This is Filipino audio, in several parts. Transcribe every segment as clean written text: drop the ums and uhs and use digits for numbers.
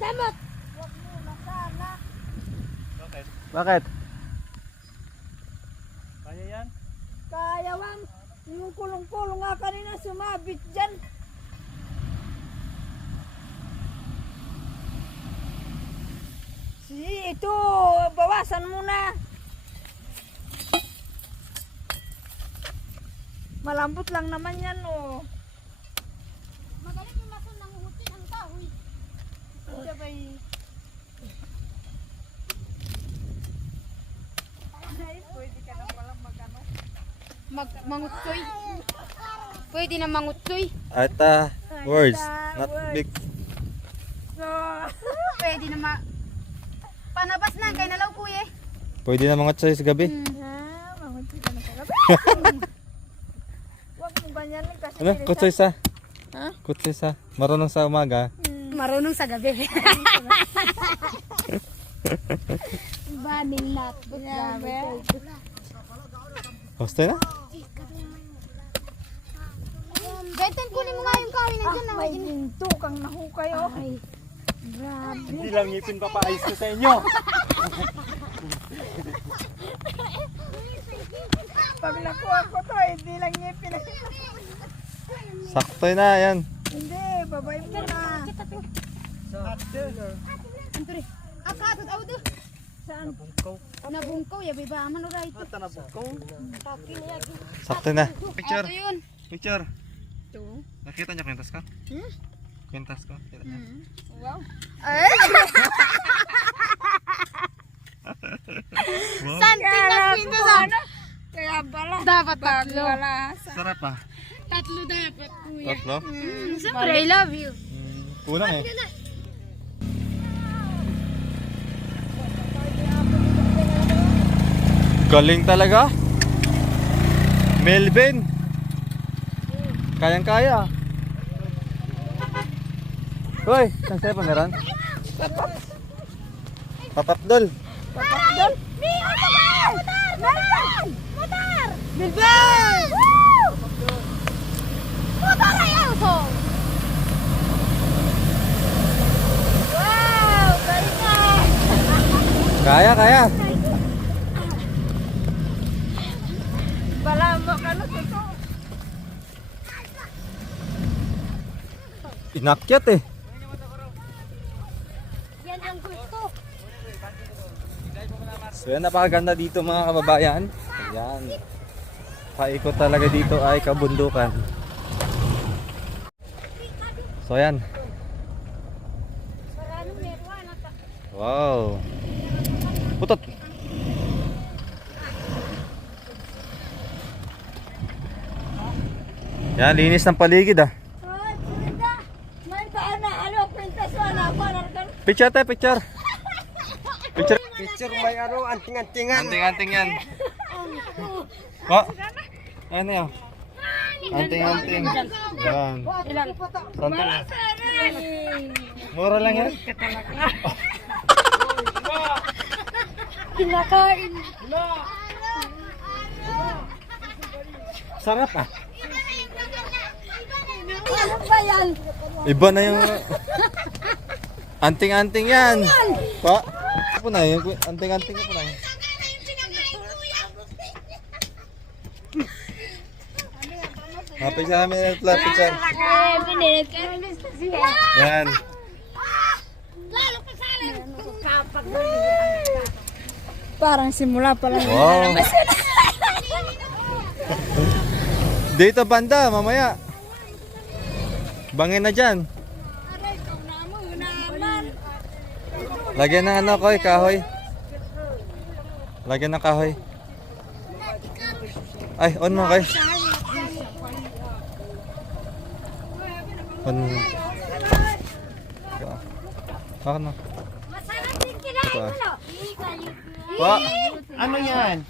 Samot! Bakit? Kaya yan? Kaya wang, yung kulong-kulong nga kanina sumabit dyan. Ito, bawasan mo na. Malambot lang naman yan, oh. Magaling yung mason ng hutin ang kahoy. Ito ba'y... Ay, pwede ka na palang mag-ano. Mangutsoy. Pwede na mangutsoy. At words, not big. So, Pwede na panabas na kay nalaw kuya. Pwede na mga tsoy sa gabi. mamunti ka na sa gabi. Huwag mo ganyanin kasi... Ano? Kutsoy sa? Ha? Kutsoy sa? Marunong sa umaga. Marunong sa gabi. Banin lat. Gusto na? Beten kunin mo nga yung kahoy nandiyan na. May ginto kang nahukay, oh. Ay, grabe. Hindi lang ngipin papaayos ko sa inyo. Pag nakuha ko to, hindi lang ngipin. Sakto na yan. Hindi, babay mo na. Antore. Akatod awdo. Saan? Nabungkaw ya ba man oray. Sakto na. Picture. Ito yun. Picture. Ito. Nakita niyo kwintas ka? Kwintas ko. Kita niyo. Wow. Santing na pintasan. Kaya pala. Dapat tatlo. Wala. Sarap ah. Tatlo dapat kuya. Tatlo? Siyempre, I love you. Kulang eh. Galing talaga. Melvin. Kayang-kaya. Hoy, saan sa'yo pa meron? Papapdol. Papakdol. Motor! Motor! Motor! Bilbel! Woo! Motor ayaw ko. Wow! Galing na! Kaya, kaya. Balama ka na ito. Inakyat eh. Yan ang gusto. So yan, napakaganda dito mga kababayan. Ayan. Paikot talaga dito ay kabundukan. So yan. Wow. Putot. Yan, linis ng paligid ah. Ay, pinta. May taan na. Ano, pintas mo na. Parang Picture tayo, picture. Picture. Picture may ano, anting-antingan. Anting-anting yan. Oh. Ano yan? Anting-anting. Yan. Santing. Mura lang yan. kinakain. Sarap ah. Ano ba yan? Iba na yung anting-anting yan. Pa. Ano na yun? Anting-anting ko na yun. Happy sa amin at lapit sa. Yan. Parang simula pa lang. Wow. Dito banda, mamaya. Bangin na dyan. Lagyan ng ano, koy, kahoy. Lagyan ng kahoy. Ay, on mo, koy. On. Bakit mo? Ito ah. Pa. Ano yan?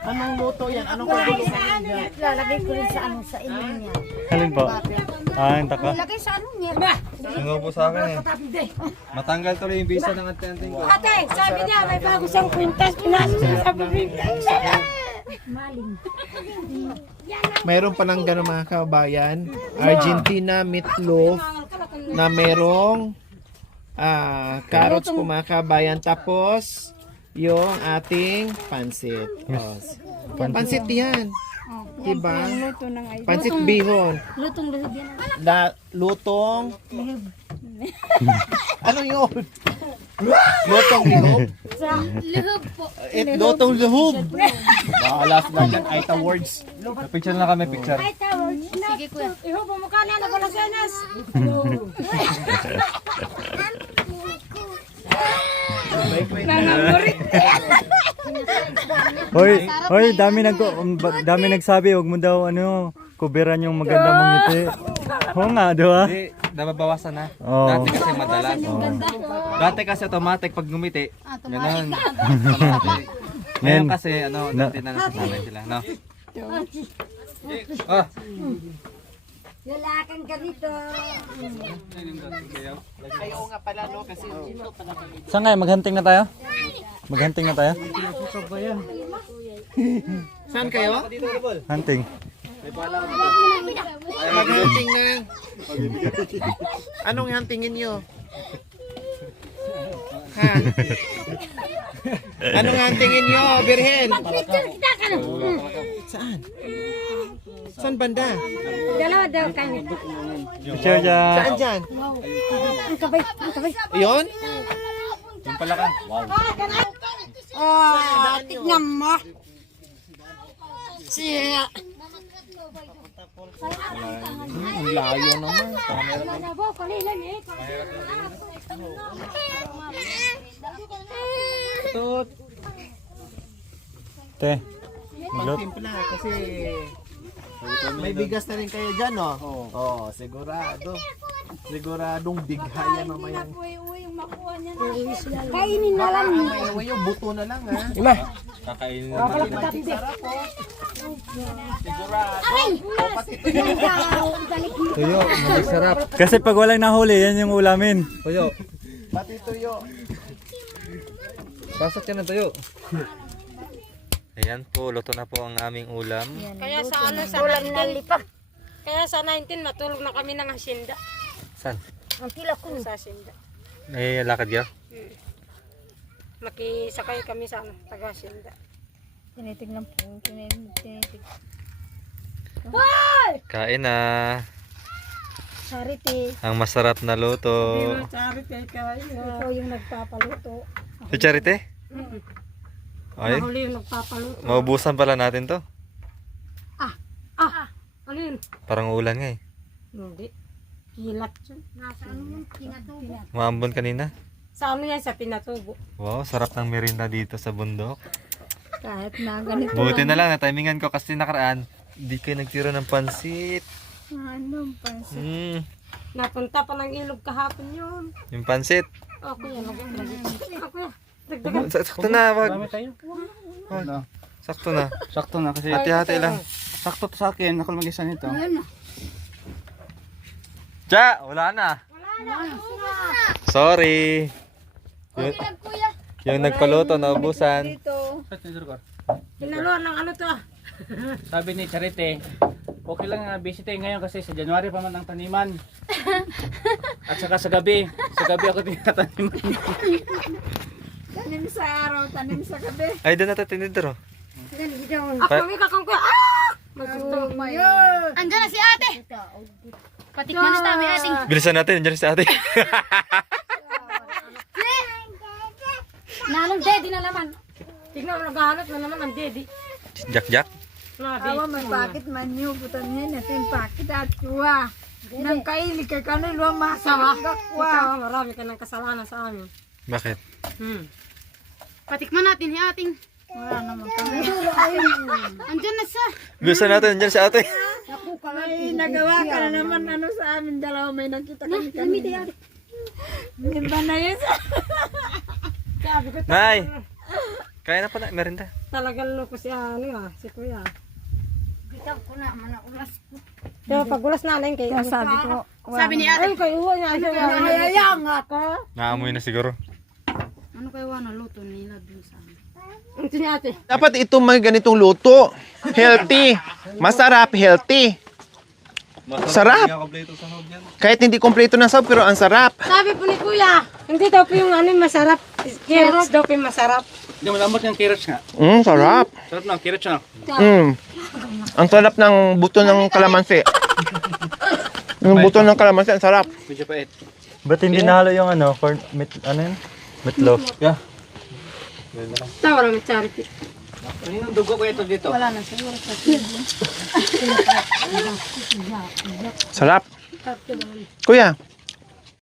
Anong luto yan? Anong kaguluhan yan? Lalagay ko rin sa ano, sa inyo niya. Halin po? Ah, yung taka. Lagay sa ano niya. Sinubo sa akin eh. Matanggal tuloy yung visa ng ate-anting ko. Ate, sabi niya may bago siyang kwintas. Pinasok niya sa bibig. Mayroon pa ng gano'n mga kabayan. Argentina meatloaf na merong carrots po mga kabayan. Tapos, yung ating pansit. Oh, pansit yan. Diba? Luto ng ay. Pansit bihon. Lutong lihog yan. Lutong. Ano yun? Lutong lihog? Lihog po. Lutong lihog. Balas na dyan. Aita words. Picture na kami, picture. Sige kuya. Ihubo mo ka na, nagalasenas. Hoy, dami nagsabi, wag mo daw kuberan yung maganda mong ngiti. Oo nga, di ba? Hindi, nababawasan na. Oh. Dati kasi madalas. Dati kasi automatic pag ngumiti. Ganun. Ngayon kasi dati na nasasanay sila, no? Ah, Wala kang ganito. Ayaw nga pala no kasi dito pala kami. saan kayo? Maghunting na tayo? Maghunting na tayo? Saan kayo? Hunting. Mag-hunting na. Anong huntingin nyo? Ha? Anong huntingin nyo, Birhen? Saan? Saan banda? Dalawa daw kami. Picture dyan. Saan dyan? Ang kabay, ang kabay. Yun? Yung pala ka. Wow. Tignan mo. Siya. Ang layo naman. Tut. Te. Magtimpla kasi may bigas na rin kayo dyan, no? Oo, sigurado. Siguradong bigha yan mamaya. Kainin na lang. May yung buto na lang, ha? Kakainin na. Tuyo, masarap. Kasi pag walang nahuli, yan yung ulamin. Tuyo. Pati tuyo. Pasok yan na tuyo. Ayan po, luto na po ang aming ulam. Kaya sa sa 19, kaya sa 19 matulog na kami ng hasyenda. Saan? Ang tila ko sa hasyenda. May lakad ka? Makisakay kami sa taga hasyenda. Tinitignan po. Tinitig. Kain na. Charity. Ang masarap na luto. Charity kayo. Ikaw yung nagpapaluto. Si Charite? Ay, Huli yung nagpapaluto. maubusan pala natin to. Ano yun? Parang ulan nga eh. Hindi. Kilat yun. Maambon kanina. Sa ano yan? Sa pinatubo. Wow, sarap ng merinda dito sa bundok. Kahit na ganito. Buti na lang, natimingan ko kasi nakaraan. Di kayo nagtiro ng pansit. Anong pansin? Napunta pa ng ilog kahapon yun. Yung pansit. Ako yan. Ako yan. Dagdagan. Sakto na, wag. Sakto na. Sakto na kasi Hati-hati lang. sakto to sa akin, ako mag-isa nito. Tja, wala na. Sorry. Yung nagpaluto, naubusan. Dito. Pinaluan ng ano to ah. Sabi ni Charite, okay lang na busy tayo ngayon kasi sa January pa man ang taniman. At saka sa gabi ako tinataniman. Tanim sa araw, tanim sa gabi. Ay, doon natin tinidor. Ako may kakang ko. Magsuto. Andiyan na si ate. Patikman na tayo ating. Bilisan natin, nandiyan si ate. Nanong daddy na naman. Tignan mo, naghahanap na naman ang daddy. Jack. Awa, may bakit man nyo. Butan nyo natin bakit at kuha. Nang kaili kay kano'y luwang masama. Ikaw, marami ka ng kasalanan sa amin. Bakit? Patikman natin si ating. Wala naman kami. Andiyan na siya. Bilisan natin, nandiyan si ate. May nagawa ka na naman ano sa amin dalawa. May nakita kami kami. Iba na yun. Nay! Kaya na pa na, merinda. Talagang loko si si kuya. Bitaw ko na, manakulas ko. Pero pagulas na lang kayo. Sabi ko, Sabi ni ate. Ay, kayo niya. hayayang ako. Naamoy na siguro. Ano kayo luto nila dun sa amin? Ito niya ate. Dapat ito may ganitong luto. Healthy. Masarap, healthy. Sarap. Kahit hindi kompleto ng sahog pero ang sarap. Sabi po ni kuya, Hindi daw po yung ano yung masarap. Carrots daw po yung masarap. Hindi mo lamot yung carrots nga. Sarap. Sarap ng carrots na. Ang sarap ng buto ng kalamansi. Yung buto ng kalamansi, ang sarap. Medyo pait. Ba't hindi nahalo yung ano, corn, ano yun? Meatloaf. Yeah. Tawa naman charity. Ano yung dugo ko ito dito? Sarap. Kuya,